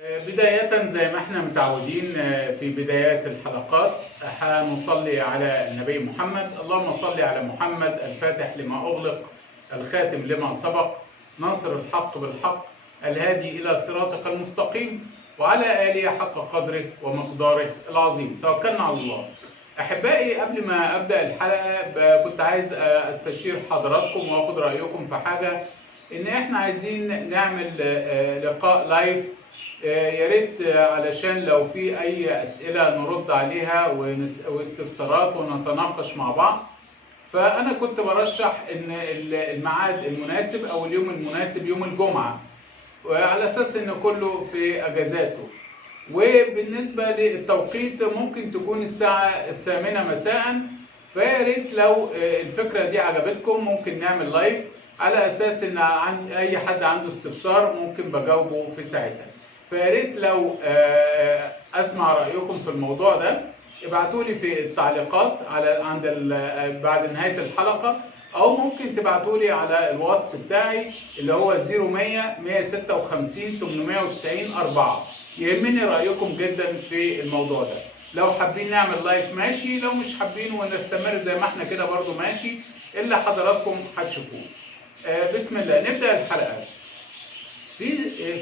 بداية زي ما احنا متعودين في بدايات الحلقات هنصلي على النبي محمد. اللهم صل على محمد الفاتح لما أغلق الخاتم لما سبق ناصر الحق بالحق الهادي إلى صراطك المستقيم وعلى آله حق قدره ومقداره العظيم. توكلنا على الله. أحبائي، قبل ما أبدأ الحلقة كنت عايز أستشير حضراتكم وأخد رأيكم في حاجة، إن إحنا عايزين نعمل لقاء لايف. يا ريت علشان لو في أي أسئلة نرد عليها واستفسارات ونتناقش مع بعض. فأنا كنت برشح إن الميعاد المناسب أو اليوم المناسب يوم الجمعة، وعلى أساس إن كله في أجازاته. وبالنسبة للتوقيت ممكن تكون الساعة 8 مساء. فيا ريت لو الفكرة دي عجبتكم ممكن نعمل لايف، على أساس إن أي حد عنده استفسار ممكن بجاوبه في ساعتها. فيا ريت لو أسمع رأيكم في الموضوع ده. ابعتوا لي في التعليقات بعد نهاية الحلقة، أو ممكن تبعتوا لي على الواتس بتاعي اللي هو 0100 156 890 4. يهمني رأيكم جدا في الموضوع ده. لو حابين نعمل لايف ماشي، لو مش حابين ونستمر زي ما احنا كده برضو ماشي، إلا حضراتكم هتشوفوه. بسم الله نبدأ الحلقة.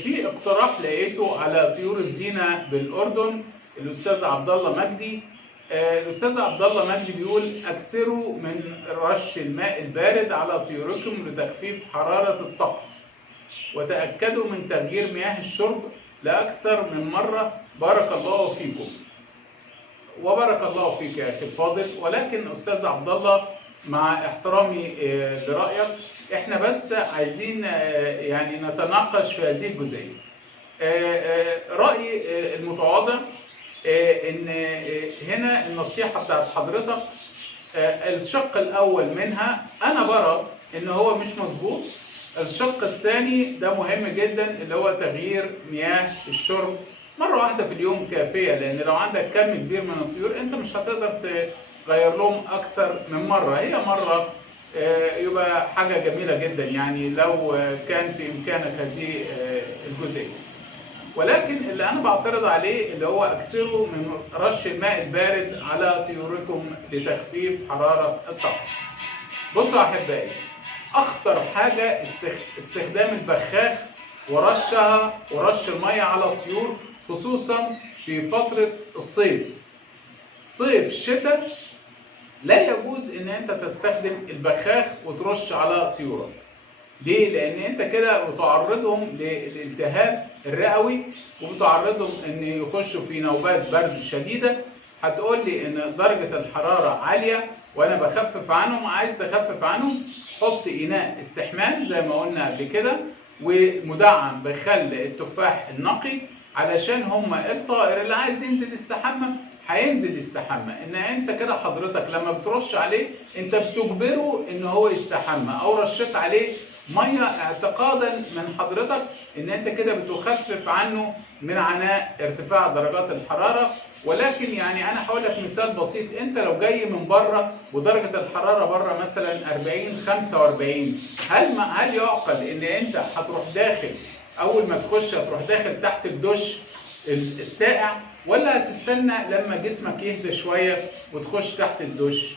في اقتراح لقيته على طيور الزينة بالأردن، الأستاذ عبد الله مجدي. الأستاذ عبد الله مجدي بيقول: أكثروا من رش الماء البارد على طيوركم لتخفيف حرارة الطقس، وتأكدوا من تغيير مياه الشرب لأكثر من مرة. بارك الله فيكم. وبارك الله فيك يا أخي الفاضل. ولكن أستاذ عبد الله، مع احترامي لرأيك، احنا بس عايزين يعني نتناقش في هذه الجزئية. رأيي المتواضع ان هنا النصيحة بتاعت حضرتك الشق الأول منها أنا برى إن هو مش مظبوط. الشق الثاني ده مهم جدا، اللي هو تغيير مياه الشرب مرة واحدة في اليوم كافية، لأن لو عندك كم كبير من الطيور أنت مش هتقدر تغير لهم أكثر من مرة. هي مرة يبقى حاجة جميلة جدا، يعني لو كان في إمكانك هذه الجزئية. ولكن اللي أنا بعترض عليه اللي هو أكثروا من رش الماء البارد على طيوركم لتخفيف حرارة الطقس. بصوا يا أحبائي، أخطر حاجة استخدام البخاخ ورش المية على الطيور، خصوصا في فترة الصيف. صيف شتاء لا يجوز ان انت تستخدم البخاخ وترش على طيورك. ليه؟ لان انت كده بتعرضهم للالتهاب الرئوي، وبتعرضهم ان يخشوا في نوبات برد شديدة. هتقول لي ان درجة الحرارة عالية وانا بخفف عنهم. عايز تخفف عنهم، حط اناء استحمام زي ما قلنا قبل كده، ومدعم بخل التفاح النقي، علشان هما الطائر اللي عايز ينزل يستحمى هينزل يستحمى. ان انت كده حضرتك لما بترش عليه انت بتجبره ان هو يستحمى، او رشيت عليه ميه اعتقادا من حضرتك ان انت كده بتخفف عنه من عناء ارتفاع درجات الحراره. ولكن يعني انا هقول لك مثال بسيط. انت لو جاي من بره ودرجه الحراره بره مثلا 40 45، هل يعقل ان انت هتروح داخل اول ما تخش هتروح داخل تحت الدش الساقع، ولا هتستنى لما جسمك يهدى شويه وتخش تحت الدش؟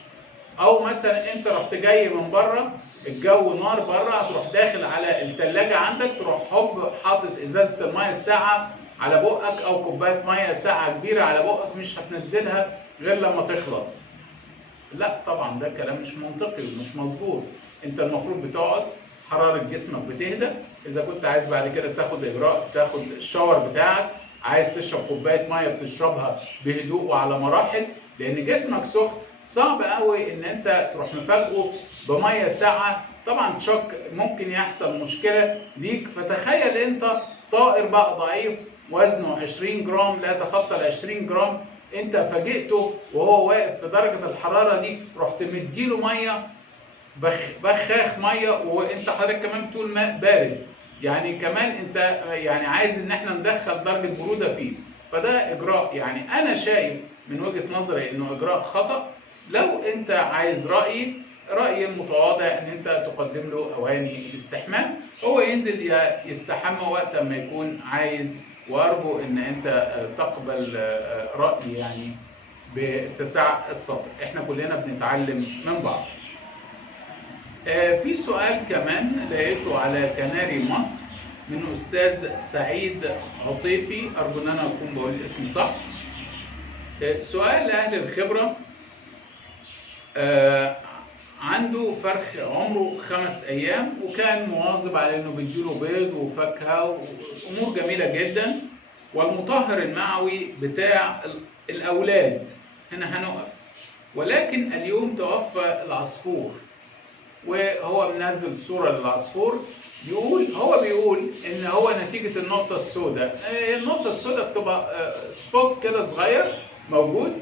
او مثلا انت رحت جاي من بره الجو نار بره، هتروح داخل على الثلاجه عندك، تروح حاطط ازازه الميه الساقعه على بقك، او كوبايه ميه ساقعه كبيره على بقك، مش هتنزلها غير لما تخلص. لا طبعا ده كلام مش منطقي ومش مظبوط. انت المفروض بتقعد، حراره جسمك بتهدى. اذا كنت عايز بعد كده تاخد اجراء، تاخد الشاور بتاعك، عايز تشرب كوبايه ميه بتشربها بهدوء وعلى مراحل، لان جسمك سخن. صعب قوي ان انت تروح مفاجئه بميه ساقعه. طبعا تشك ممكن يحصل مشكله ليك. فتخيل انت طائر بقى ضعيف وزنه 20 جرام لا يتخطى ال 20 جرام، انت فاجئته وهو واقف في درجه الحراره دي، رحت مديله ميه بخاخ ميه، وانت حضرتك كمان بتقول ماء بارد، يعني كمان انت يعني عايز ان احنا ندخل درجه بروده فيه. فده اجراء يعني انا شايف من وجهه نظري انه اجراء خطا. لو انت عايز رأيي المتواضع ان انت تقدم له اواني الاستحمام، هو ينزل يستحمى وقت ما يكون عايز وارجو ان انت تقبل رايي يعني باتساع الصدر. احنا كلنا بنتعلم من بعض. في سؤال كمان لقيته على كناري مصر من استاذ سعيد عطيفي، ارجو ان انا اكون بقول الاسم صح. سؤال لاهل الخبره. عنده فرخ عمره 5 أيام، وكان مواظب على انه بيديله بيض وفاكهه وامور جميله جدا، والمطهر المعوي بتاع الاولاد هنا هنقف. ولكن اليوم توفى العصفور، وهو منزل صوره للعصفور. هو بيقول ان هو نتيجه النقطه السوداء. النقطه السوداء بتبقى سبوت كده صغير موجود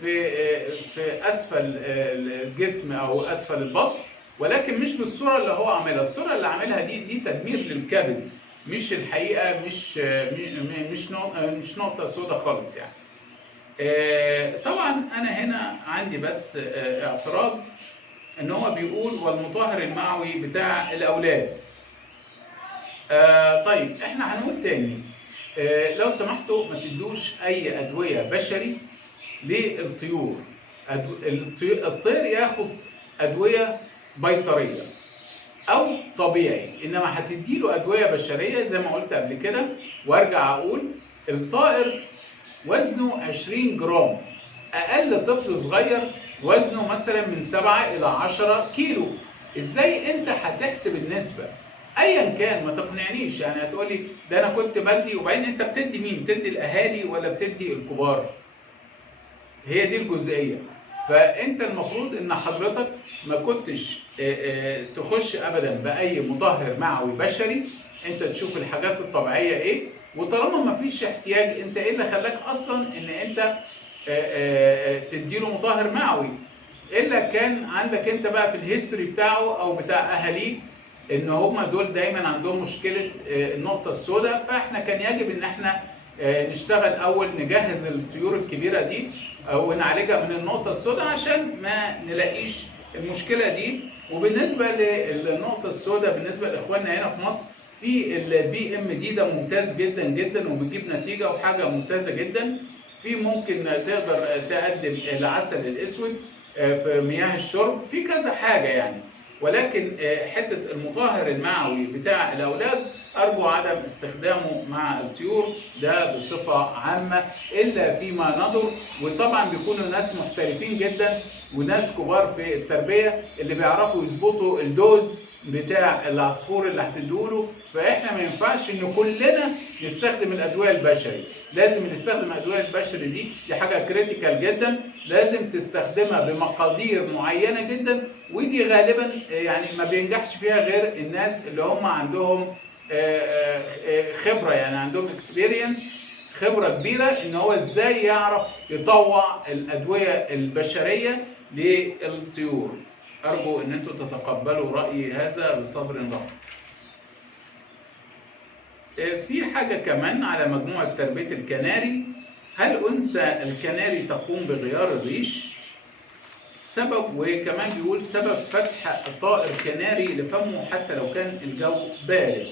في اسفل الجسم او اسفل البطن، ولكن مش بالصوره اللي هو عاملها. الصوره اللي عاملها دي تدمير للكبد، مش الحقيقه مش نقطه سوداء خالص يعني. طبعا انا هنا عندي بس اعتراض ان هو بيقول والمطهر المعوي بتاع الاولاد. طيب احنا هنقول تاني، لو سمحتوا ما تدوش اي ادويه بشري للطيور. الطير ياخد ادويه بيطريه او طبيعي، انما هتديله ادويه بشريه زي ما قلت قبل كده. وارجع اقول الطائر وزنه 20 جرام، اقل طفل صغير وزنه مثلا من 7 الى 10 كيلو. ازاي انت هتحسب النسبه؟ ايا كان ما تقنعنيش يعني. هتقولي ده انا كنت بدي، وبعدين انت بتدي مين؟ بتدي الاهالي ولا بتدي الكبار؟ هي دي الجزئيه. فانت المفروض ان حضرتك ما كنتش تخش ابدا باي مطهر معوي بشري. انت تشوف الحاجات الطبيعيه ايه، وطالما ما فيش احتياج، انت ايه اللي خلاك اصلا ان انت تديله مطهر معوي؟ الا كان عندك انت بقى في الهيستوري بتاعه او بتاع اهاليه ان هم دول دايما عندهم مشكله النقطه السوداء. فاحنا كان يجب ان احنا نشتغل اول، نجهز الطيور الكبيره دي او نعالجها من النقطه السوداء عشان ما نلاقيش المشكله دي. وبالنسبه للنقطه السوداء بالنسبه لاخواننا هنا في مصر، في البي ام دي ده ممتاز جدا جدا وبتجيب نتيجه وحاجه ممتازه جدا. في ممكن تقدر تقدم العسل الاسود في مياه الشرب، في كذا حاجه يعني. ولكن حته المطهر المعوي بتاع الاولاد ارجو عدم استخدامه مع الطيور ده بصفه عامه الا فيما نظر. وطبعا بيكونوا ناس محترفين جدا وناس كبار في التربيه اللي بيعرفوا يظبطوا الدوز بتاع العصفور اللي هتدوله. فاحنا ما ينفعش ان كلنا نستخدم الادويه البشري. لازم اللي يستخدم الادويه البشري دي حاجه كريتيكال جدا، لازم تستخدمها بمقادير معينه جدا. ودي غالبا يعني ما بينجحش فيها غير الناس اللي هم عندهم خبره، يعني عندهم اكسبيرينس، خبره كبيره ان هو ازاي يعرف يطوع الادويه البشريه للطيور. أرجو أن أنتم تتقبلوا رأيي هذا بصبر رحب. في حاجة كمان على مجموعة تربية الكناري. هل أنثى الكناري تقوم بغيار الريش؟ سبب، وكمان بيقول سبب فتح طائر كناري لفمه حتى لو كان الجو بارد.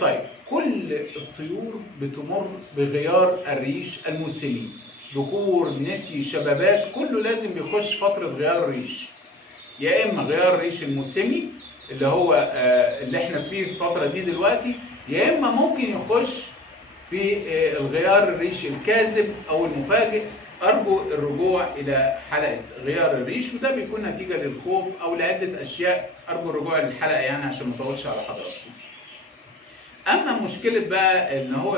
طيب كل الطيور بتمر بغيار الريش الموسمي، ذكور نتي شبابات كله لازم بيخش فترة غيار الريش. يا اما غيار الريش الموسمي اللي هو اللي احنا فيه في الفتره دي دلوقتي، يا اما ممكن يخش في الغيار الريش الكاذب او المفاجئ. ارجو الرجوع الى حلقه غيار الريش، وده بيكون نتيجه للخوف او لعده اشياء. ارجو الرجوع للحلقه يعني عشان ما اطولش على حضراتكم. اما مشكله بقى ان هو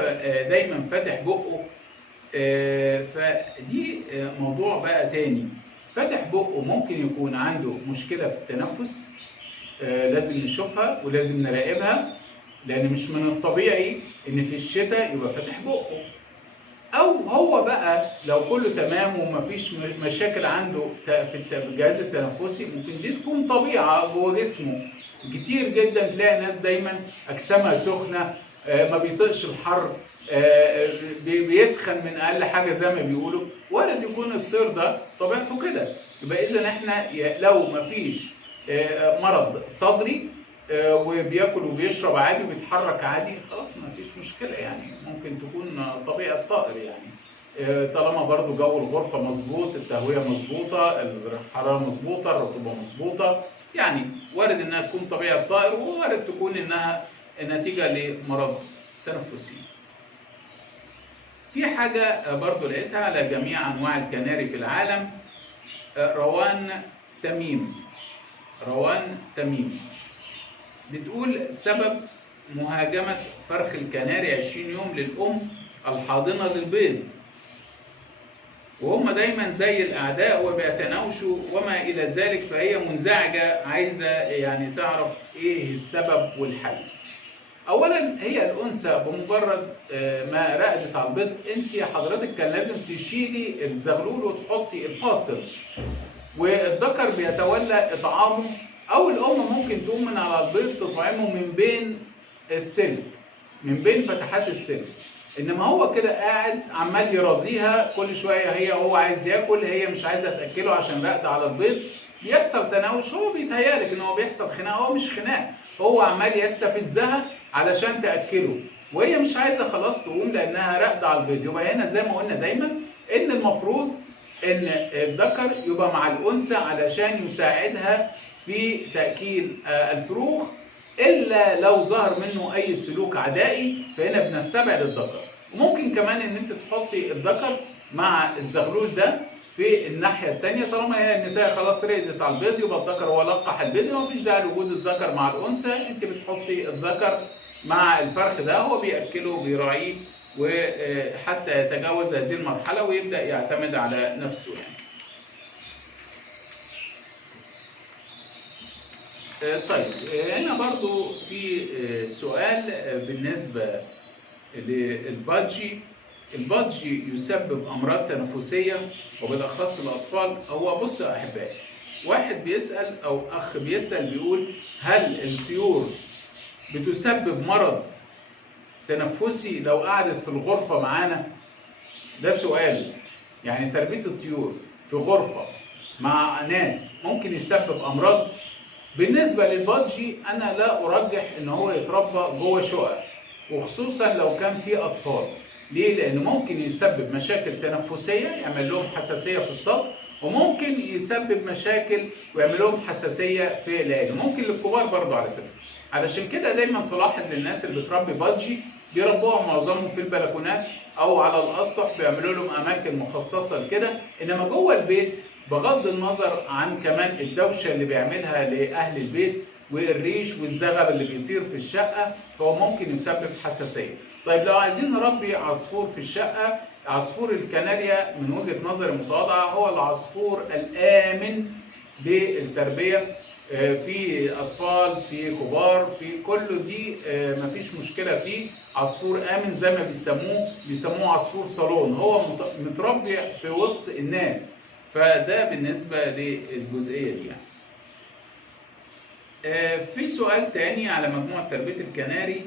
دايما فاتح بقه، فدي موضوع بقى تاني. فاتح بقه ممكن يكون عنده مشكلة في التنفس، لازم نشوفها ولازم نراقبها، لأن مش من الطبيعي إن في الشتاء يبقى فاتح بقه. أو هو بقى لو كله تمام ومفيش مشاكل عنده في الجهاز التنفسي، ممكن دي تكون طبيعة جوه جسمه. كتير جدا تلاقي ناس دايما أجسامها سخنة، ما بيطيقش الحر، بيسخن من اقل حاجه زي ما بيقولوا. وارد يكون الطير ده طبيعته كده. يبقى اذا احنا لو ما فيش مرض صدري وبياكل وبيشرب عادي وبيتحرك عادي، خلاص ما فيش مشكله يعني، ممكن تكون طبيعه طائر يعني. طالما برضو جو الغرفه مظبوط، التهويه مظبوطه، الحراره مظبوطه، الرطوبه مظبوطه، يعني وارد انها تكون طبيعه طائر، ووارد تكون انها نتيجه لمرض تنفسي. في حاجه برضو لقيتها على جميع انواع الكناري في العالم، روان تميم. روان تميم بتقول سبب مهاجمة فرخ الكناري 20 يوم للأم الحاضنة للبيض، وهم دايما زي الأعداء وبيتناوشوا وما إلى ذلك، فهي منزعجة عايزة يعني تعرف إيه السبب والحل. أولا هي الأنثى بمجرد ما رقدت على البيض، أنت حضرتك كان لازم تشيلي الزغلول وتحطي الفاصل، والذكر بيتولى إطعامه، أو الأم ممكن تقوم من على البيض تطعمه من بين السلك، من بين فتحات السلك. إنما هو كده قاعد عمال يرازيها كل شوية، هو عايز ياكل، هي مش عايزة تأكله عشان راقدة على البيض، بيحصل تناوش. هو بيتهيألك إن هو بيحصل خناق، هو مش خناق، هو عمال يستفزها علشان تأكله، وهي مش عايزة خلاص تقوم لأنها راقدة على البيض. يبقى هنا زي ما قلنا دايما إن المفروض إن الذكر يبقى مع الأنثى علشان يساعدها في تأكيل الفروخ، إلا لو ظهر منه أي سلوك عدائي فهنا بنستبعد الذكر. وممكن كمان إن أنت تحطي الذكر مع الزغلول ده في الناحية التانية، طالما هي النتاية خلاص رقدت على البيض يبقى الذكر هو لقح البيض، مفيش داعي لوجود الذكر مع الأنثى. أنت بتحطي الذكر مع الفرخ ده، هو بيأكله وبيراعيه وحتى يتجاوز هذه المرحلة ويبدأ يعتمد على نفسه يعني. طيب هنا برضو في سؤال بالنسبة للبادجي. البادجي يسبب أمراض تنفسية وبالأخص الأطفال. هو بص يا أحبائي، واحد بيسأل أو أخ بيسأل بيقول هل الطيور بتسبب مرض تنفسي لو قعدت في الغرفة معانا؟ ده سؤال. يعني تربية الطيور في غرفة مع ناس ممكن يسبب أمراض؟ بالنسبة للبادجي أنا لا أرجح إن هو يتربى جوه شقق، وخصوصا لو كان في أطفال. ليه؟ لأنه ممكن يسبب مشاكل تنفسية، يعمل لهم حساسية في الصدر، وممكن يسبب مشاكل ويعمل لهم حساسية في العين، ممكن للكبار برضه على فكرة. علشان كده دايما تلاحظ الناس اللي بتربي بادجي بيربوها معظمهم في البلكونات أو على الأسطح، بيعملوا لهم أماكن مخصصة لكده. إنما جوه البيت بغض النظر عن كمان الدوشة اللي بيعملها لأهل البيت والريش والزغب اللي بيطير في الشقة، فهو ممكن يسبب حساسية. طيب لو عايزين نربي عصفور في الشقة، عصفور الكناريا من وجهة نظري المتواضعة هو العصفور الآمن للتربية، في أطفال في كبار في كله، دي مفيش مشكلة فيه. عصفور آمن زي ما بيسموه عصفور صالون، هو متربي في وسط الناس، فده بالنسبة للجزئية دي يعني. في سؤال تاني على مجموعة تربية الكناري،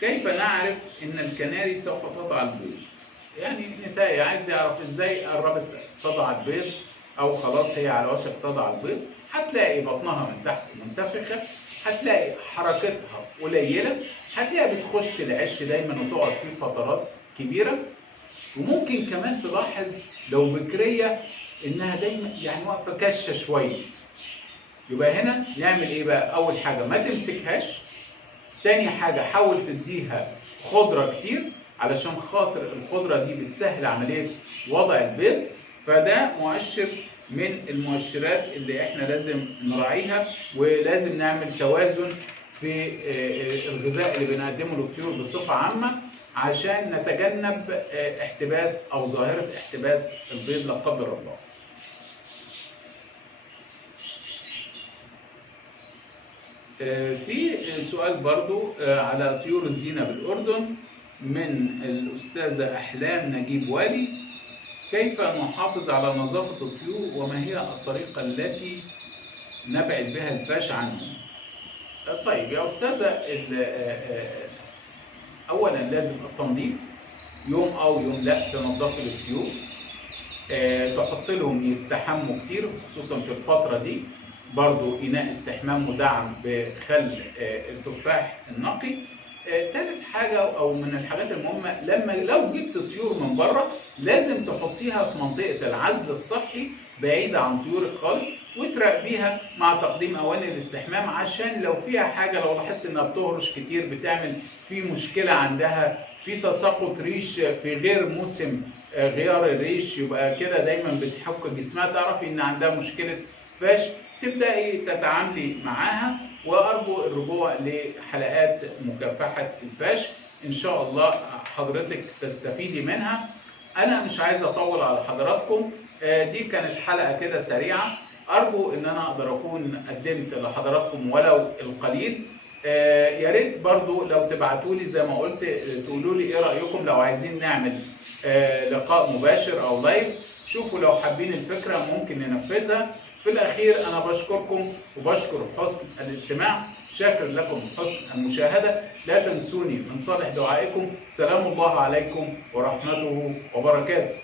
كيف نعرف إن الكناري سوف تضع البيض؟ يعني نتاية عايز يعرف إزاي قربت تضع البيض أو خلاص هي على وشك تضع البيض. هتلاقي بطنها من تحت منتفخة، هتلاقي حركتها قليلة، هتلاقي بتخش العش دايما وتقعد فيه فترات كبيرة، وممكن كمان تلاحظ لو بكرية إنها دايما يعني واقفة كشة شوية. يبقى هنا نعمل إيه بقى؟ أول حاجة ما تمسكهاش، تاني حاجة حاول تديها خضرة كتير علشان خاطر الخضرة دي بتسهل عملية وضع البيض، فده مؤشر من المؤشرات اللي احنا لازم نراعيها، ولازم نعمل توازن في الغذاء اللي بنقدمه للطيور بصفة عامة عشان نتجنب احتباس أو ظاهرة احتباس البيض لا قدر الله. في سؤال برضو على طيور الزينة بالأردن من الأستاذة أحلام نجيب والي، كيف نحافظ على نظافة الطيور وما هي الطريقة التي نبعد بها الفاش عنهم؟ طيب يا أستاذة، أولا لازم التنظيف، يوم أو يوم لا تنظفي الطيور، تحط لهم يستحموا كتير خصوصا في الفترة دي، برضو إناء استحمام مدعم بخل التفاح النقي. تالت حاجة أو من الحاجات المهمة، لو جبت طيور من بره لازم تحطيها في منطقة العزل الصحي بعيدة عن طيورك خالص، وتراقبيها مع تقديم أواني الاستحمام، عشان لو فيها حاجة، لو لاحظت إنها بتهرش كتير، بتعمل في مشكلة عندها في تساقط ريش في غير موسم غيار الريش، يبقى كده دايما بتحك جسمها، تعرفي إن عندها مشكلة فاش، تبدأي تتعاملي معاها. وأرجو الرجوع لحلقات مكافحة الفاش، إن شاء الله حضرتك تستفيدي منها. أنا مش عايز أطول على حضراتكم، دي كانت حلقة كده سريعة، أرجو إن أنا أقدر أكون قدمت لحضراتكم ولو القليل. يا ريت برضو لو تبعتوا لي زي ما قلت، تقولوا لي إيه رأيكم لو عايزين نعمل لقاء مباشر أو لايف. شوفوا لو حابين الفكرة ممكن ننفذها. في الأخير أنا بشكركم وبشكر حسن الاستماع، شاكر لكم حسن المشاهدة. لا تنسوني من صالح دعائكم. سلام الله عليكم ورحمته وبركاته.